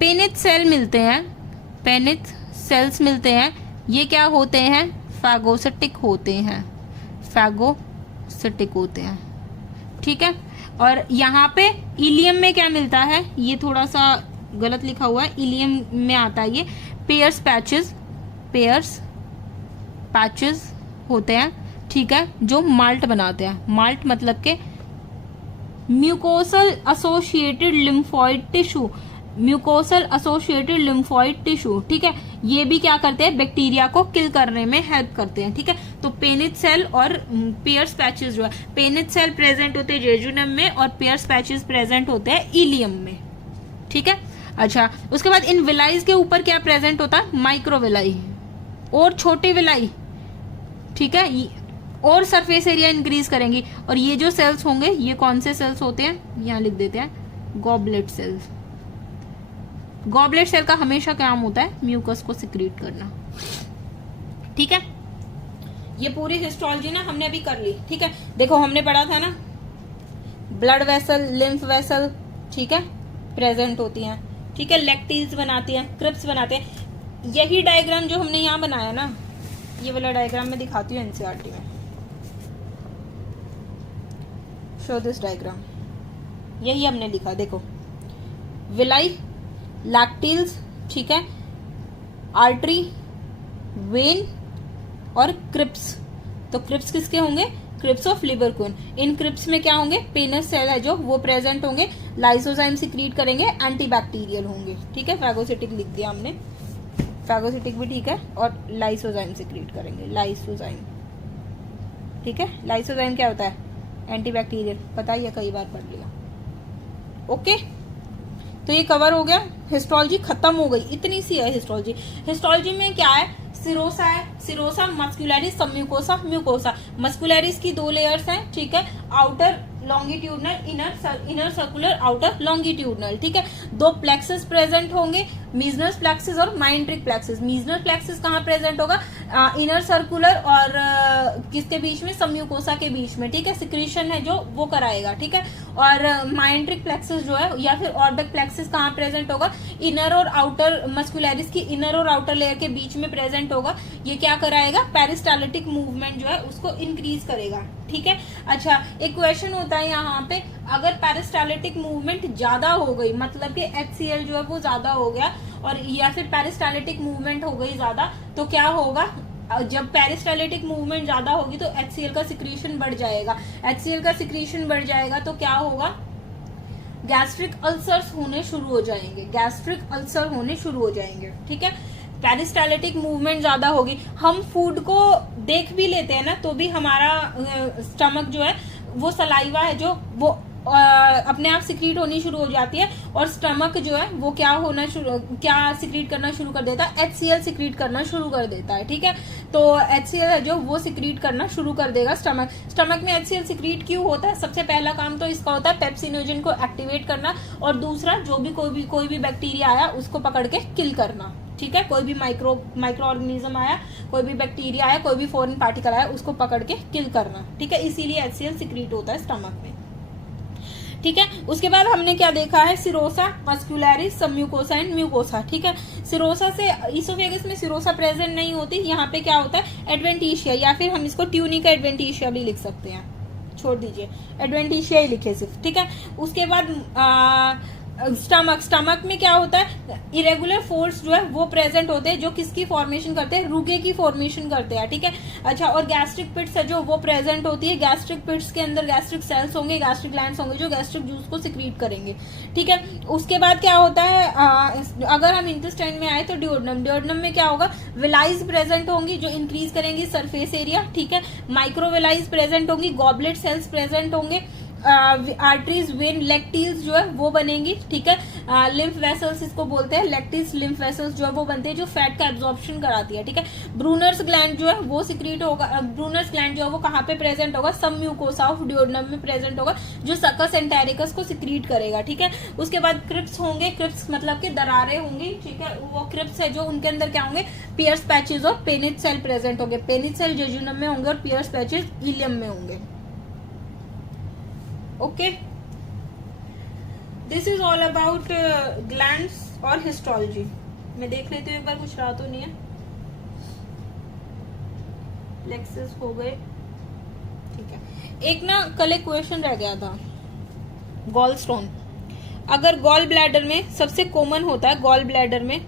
पेनिथ सेल मिलते हैं, पेनिथ सेल्स मिलते हैं। ये क्या होते हैं? फैगोसिटिक होते हैं, फैगोसिटिक होते हैं, ठीक है। और यहाँ पे इलियम में क्या मिलता है? ये थोड़ा सा गलत लिखा हुआ है, इलियम में आता है ये पेयर्स पैचेस, पेयर्स पैचेस होते हैं, ठीक है, जो माल्ट बनाते हैं। माल्ट मतलब के mucosal associated lymphoid tissue, mucosal associated lymphoid tissue, ठीक है। ये भी क्या करते हैं? बैक्टीरिया को किल करने में हेल्प करते हैं, ठीक है। तो पेनिथ सेल और पेयर्स पैचेस जो है, पेनिथ सेल प्रेजेंट होते हैं जेजुनम में और पेयर्स पैचेस प्रेजेंट होते हैं इलियम में, ठीक है। अच्छा, उसके बाद इन विलाइज के ऊपर क्या प्रेजेंट होता है? माइक्रोविलाई और छोटी विलाई, ठीक है, और सरफेस एरिया इंक्रीज करेंगी। और ये जो सेल्स होंगे ये कौन से सेल्स होते हैं? यहाँ लिख देते हैं, गॉबलेट सेल्स। गॉबलेट सेल का हमेशा काम होता है म्यूकस को सिक्रीट करना, ठीक है। ये पूरी हिस्टोलॉजी ना हमने अभी कर ली, ठीक है। देखो हमने पढ़ा था ना, ब्लड वेसल, लिम्फ वेसल, ठीक है, प्रेजेंट होती हैं, ठीक है, लैक्टील्स बनाती हैं, क्रिप्स बनाते हैं। यही डायग्राम जो हमने यहाँ बनाया ना, ये वाला डायग्राम मैं दिखाती हूँ एनसीईआरटी में। शो दिस डायग्राम, यही हमने लिखा, देखो, विलाई, लैक्टील्स, ठीक है, आर्टरी, वेन और क्रिप्स। तो क्रिप्स किसके होंगे? Crypts of Lieberkuhn. इन क्रिप्स में क्या होंगे? पेनस सेल है जो वो प्रेजेंट होंगे, लाइसोजाइम सिक्रीट करेंगे, एंटीबैक्टीरियल होंगे, ठीक है। फैगोसिटिक लिख दिया हमने, फैगोसिटिक भी ठीक है, और लाइसोजाइम सिक्रीट करेंगे, लाइसोजाइम, ठीक है। लाइसोजाइम क्या होता है? एंटीबैक्टीरियल, पता ही है, कई बार पढ़ लिया, ओके। तो ये कवर हो गया, हिस्टोलॉजी खत्म हो गई, इतनी सी है हिस्टोलॉजी। हिस्टोलॉजी में क्या है? सिरोसा है, सिरोसा, मस्कुलरिस, सब म्यूकोसा, म्यूकोसा। मस्कुलरिस की 2 लेयर्स हैं, ठीक है, outer longitudinal, inner circular, outer longitudinal, ठीक है। 2 प्लेक्सेस प्रेजेंट होंगे, मीजनस प्लेक्सिस और माइंट्रिक प्लेक्सिस। मीजनस प्लेक्सिस कहाँ प्रेजेंट होगा? इनर सर्कुलर और किसके बीच में? सब म्यूकोसा के बीच में, ठीक है। सिक्रीशन है जो वो कराएगा, ठीक है। और माइंट्रिक प्लेक्सस जो है या फिर ऑर्बिक प्लेक्सस कहाँ प्रेजेंट होगा, इनर और आउटर मस्कुलरिस की इनर और आउटर लेयर के बीच में प्रेजेंट होगा। ये क्या कराएगा, पेरिस्टाल्टिक मूवमेंट जो है उसको इंक्रीज करेगा। ठीक है, अच्छा एक क्वेश्चन होता है यहाँ पे, अगर पेरिस्टाल्टिक मूवमेंट ज्यादा हो गई, मतलब कि HCl जो है वो ज्यादा हो गया और या फिर पेरिस्टाल्टिक मूवमेंट हो गई ज्यादा, तो क्या होगा, जब पेरिस्टाल्टिक मूवमेंट ज्यादा होगी तो HCl का सिक्रीशन बढ़ जाएगा। HCl का सिक्रीशन बढ़ जाएगा तो क्या होगा, गैस्ट्रिक अल्सर्स होने शुरू हो जाएंगे, गैस्ट्रिक अल्सर होने शुरू हो जाएंगे। ठीक है, पेरिस्टाल्टिक मूवमेंट ज्यादा होगी। हम फूड को देख भी लेते हैं ना, तो भी हमारा स्टमक जो है वो सलाइवा है जो वो अपने आप सिक्रीट होनी शुरू हो जाती है और स्टमक जो है वो क्या सिक्रीट करना शुरू कर देता है, HCl सिक्रीट करना शुरू कर देता है। ठीक है, तो HCl है जो वो सिक्रीट करना शुरू कर देगा स्टमक में। HCl सिक्रीट क्यों होता है, सबसे पहला काम तो इसका होता है पेप्सिनोजन को एक्टिवेट करना, और दूसरा जो भी कोई भी बैक्टीरिया आया उसको पकड़ के किल करना। ठीक है, कोई भी माइक्रो ऑर्गेनिज्म आया, कोई भी बैक्टीरिया आया, कोई भी फॉरेन पार्टिकल आया, उसको पकड़ के किल करना। ठीक है, इसीलिए HCl सिक्रीट होता है स्टमक में। ठीक है, उसके बाद हमने क्या देखा है, serosa, muscularis, submucosa and mucosa. ठीक है, सिरोसा से इसोफेगस में सिरोसा प्रेजेंट नहीं होती, यहाँ पे क्या होता है एडवेंटिशिया, या फिर हम इसको ट्यूनिका एडवेंटिशिया भी लिख सकते हैं, छोड़ दीजिए एडवेंटिशिया ही लिखे सिर्फ। ठीक है, उसके बाद स्टमक में क्या होता है, इरेगुलर फोर्स जो है वो प्रेजेंट होते हैं, जो किसकी फॉर्मेशन करते हैं, रुगे की फॉर्मेशन करते हैं। ठीक है, अच्छा और गैस्ट्रिक पिट्स है जो वो प्रेजेंट होती है, गैस्ट्रिक पिट्स के अंदर गैस्ट्रिक सेल्स होंगे, गैस्ट्रिक ग्लैंड्स होंगे जो गैस्ट्रिक जूस को सिक्रीट करेंगे। ठीक है, उसके बाद क्या होता है, अगर हम इंटेस्टाइन में आए तो डिओडनम में क्या होगा, विलाइज प्रेजेंट होंगी जो इंक्रीज करेंगी सरफेस एरिया। ठीक है, माइक्रोविलाइज प्रेजेंट होंगी, गॉबलेट सेल्स प्रेजेंट होंगे, आर्टरीज, वेन, लेक्टिल्स जो है वो बनेंगी। ठीक है, लिम्फ वेसल्स इसको बोलते हैं, लेक्टिस लिम्फ वेसल्स जो है वो बनते हैं जो फैट का एब्जॉर्प्शन कराती है। ठीक है, ब्रूनर्स ग्लैंड जो है वो सिक्रीट होगा, ब्रूनर्स ग्लैंड जो है वो कहाँ पे प्रेजेंट होगा, सब म्यूकोसा ऑफ डिओडनम में प्रेजेंट होगा, जो सकस एंटेरिकस को सिक्रीट करेगा। ठीक है, उसके बाद क्रिप्स होंगे, क्रिप्स मतलब कि दरारें होंगी। ठीक है, वो क्रिप्स है जो उनके अंदर क्या होंगे, पियर्स पैचेस और पेनिट सेल प्रेजेंट होंगे, पेनिट सेल जेजुनम में होंगे और पियर्स पैचेस इलियम में होंगे। Okay, this is all about glands और हिस्टोलॉजी। मैं देख लेती हूँ एक बार कुछ रहा तो नहीं है, प्लेक्सस हो गए। ठीक है, एक ना कल एक क्वेश्चन रह गया था, गॉल स्टोन। अगर गॉल ब्लैडर में सबसे कॉमन होता है गॉल ब्लैडर में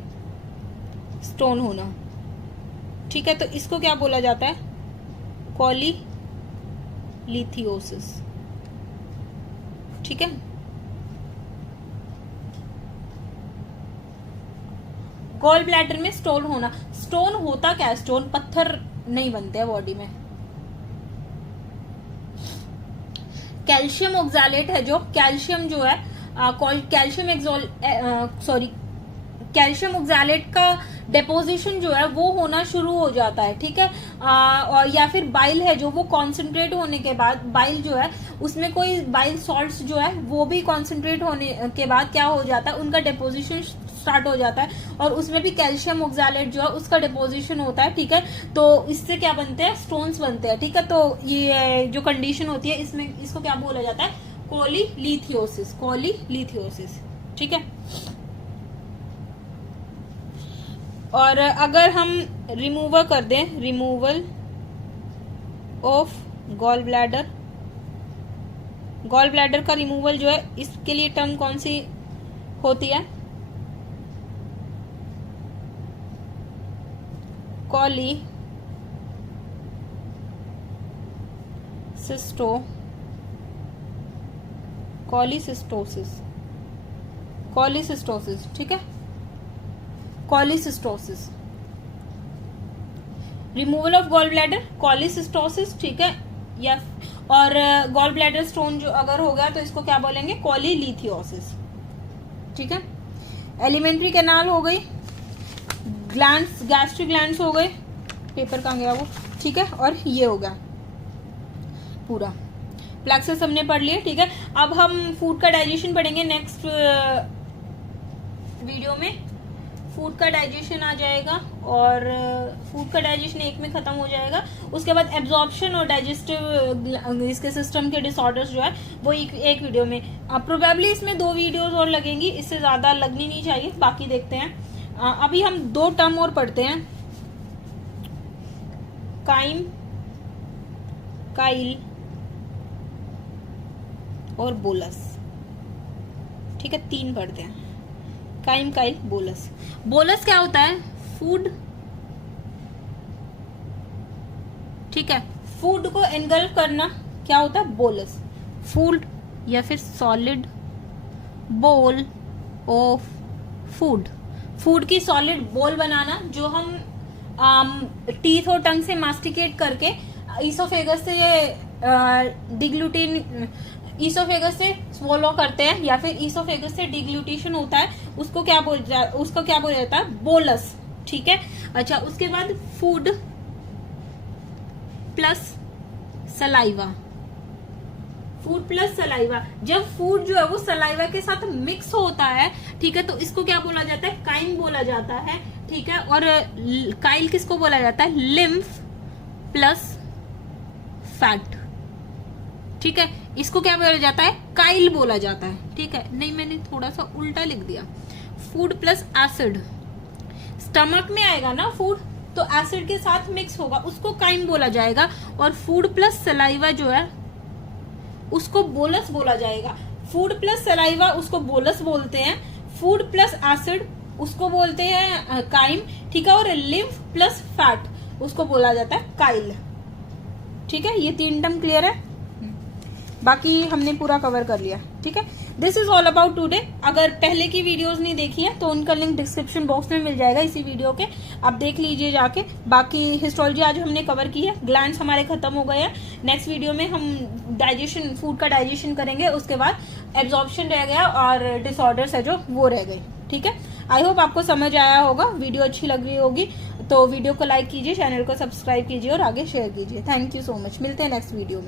स्टोन होना, ठीक है, तो इसको क्या बोला जाता है, कॉलीलिथियोसिस। ठीक है, गॉल ब्लैडर में स्टोन होना, स्टोन होता क्या है, स्टोन पत्थर नहीं बनते हैं बॉडी में। कैल्शियम ऑक्सैलेट है जो, कैल्शियम जो है कैल्शियम ऑक्सैलेट का डेपोजिशन जो है वो होना शुरू हो जाता है। ठीक है, और या फिर बाइल है जो वो कॉन्सेंट्रेट होने के बाद, बाइल जो है उसमें कोई बाइल सॉल्ट्स जो है वो भी कॉन्सेंट्रेट होने के बाद क्या हो जाता है, उनका डेपोजिशन स्टार्ट हो जाता है और उसमें भी कैल्शियम ऑक्सैलेट जो है उसका डिपोजिशन होता है। ठीक है, तो इससे क्या बनते हैं, स्टोन्स बनते हैं। ठीक है, तो ये जो कंडीशन होती है इसमें इसको क्या बोला जाता है, कॉलीलिथियोसिस, कॉलीलिथियोसिस। ठीक है, और अगर हम रिमूवर कर दें, removal of gall bladder, gall bladder का रिमूवल जो है इसके लिए टर्म कौन सी होती है, कॉलीसिस्टोसिस। ठीक है, कॉलीसिस्टोसिस, रिमूवल ऑफ गॉल ब्लैडर, कॉलीसिस्टोसिस। ठीक है, या और गॉल ब्लैडर स्टोन जो अगर हो गया तो इसको क्या बोलेंगे, कॉलीलिथियोसिस। ठीक है, एलिमेंट्री कैनाल हो गई, ग्लैंड्स, गैस्ट्रिक ग्लैंड्स हो गए, पेपर कहाँ गया वो। ठीक है, और ये हो गया पूरा प्लेक्सस हमने पढ़ लिया। ठीक है, अब हम फूड का डाइजेशन पढ़ेंगे नेक्स्ट वीडियो में। फूड का डाइजेशन आ जाएगा और फूड का डाइजेशन एक में खत्म हो जाएगा। उसके बाद एब्जॉर्प्शन और डाइजेस्टिव इसके सिस्टम के डिसऑर्डर्स जो है वो एक वीडियो में। प्रोबेबली इसमें 2 वीडियोस और लगेंगी, इससे ज्यादा लगनी नहीं चाहिए। बाकी देखते हैं। अभी हम 2 टर्म और पढ़ते हैं, काइम, काइल और बोलस। ठीक है, 3 पढ़ते हैं, काइम, काइल, बोलस। बोलस क्या होता है? फूड। ठीक है, फूड को एनगल्फ करना क्या होता है? बोलस। फूड या फिर solid bowl of food. Food की सॉलिड बोल बनाना, जो हम टीथ और टंग से मास्टिकेट करके ईसोफेगस से ईसोफेगस से स्वॉलो करते हैं या फिर ईसोफेगस से डिग्लूटेशन होता है, उसको क्या बोला जाता है? बोलस। ठीक है, अच्छा, उसके बाद food plus saliva. Food plus saliva, जब फूड जो है वो सलाइवा के साथ मिक्स होता है, ठीक है, तो इसको क्या बोला जाता है? काइम बोला जाता है। ठीक है, और काइल किसको बोला जाता है? Lymph plus fat. ठीक है, इसको क्या बोला जाता है? काइल बोला जाता है। ठीक है, नहीं, मैंने थोड़ा सा उल्टा लिख दिया। फूड प्लस एसिड, स्टमक में आएगा ना फूड, तो एसिड के साथ मिक्स होगा, उसको काइम बोला जाएगा। और फूड प्लस सलाइवा जो है उसको बोलस बोला जाएगा। फूड प्लस सलाइवा उसको बोलस बोलते हैं, फूड प्लस एसिड उसको बोलते हैं काइम। ठीक है, और लिम्फ प्लस फैट उसको बोला जाता है काइल। ठीक है, ये 3 टर्म क्लियर है, बाकी हमने पूरा कवर कर लिया। ठीक है, this is all about today. अगर पहले की वीडियोस नहीं देखी है तो उनका लिंक डिस्क्रिप्शन बॉक्स में मिल जाएगा इसी वीडियो के, आप देख लीजिए जाके। बाकी हिस्टोलॉजी आज हमने कवर की है, ग्लैंड्स हमारे खत्म हो गए हैं। नेक्स्ट वीडियो में हम डाइजेशन, फूड का डाइजेशन करेंगे, उसके बाद एब्जॉर्प्शन रह गया और डिसऑर्डर्स है जो वो रह गए। ठीक है, आई होप आपको समझ आया होगा, वीडियो अच्छी लग रही होगी तो वीडियो को लाइक कीजिए, चैनल को सब्सक्राइब कीजिए और आगे शेयर कीजिए। थैंक यू सो मच, मिलते हैं नेक्स्ट वीडियो में।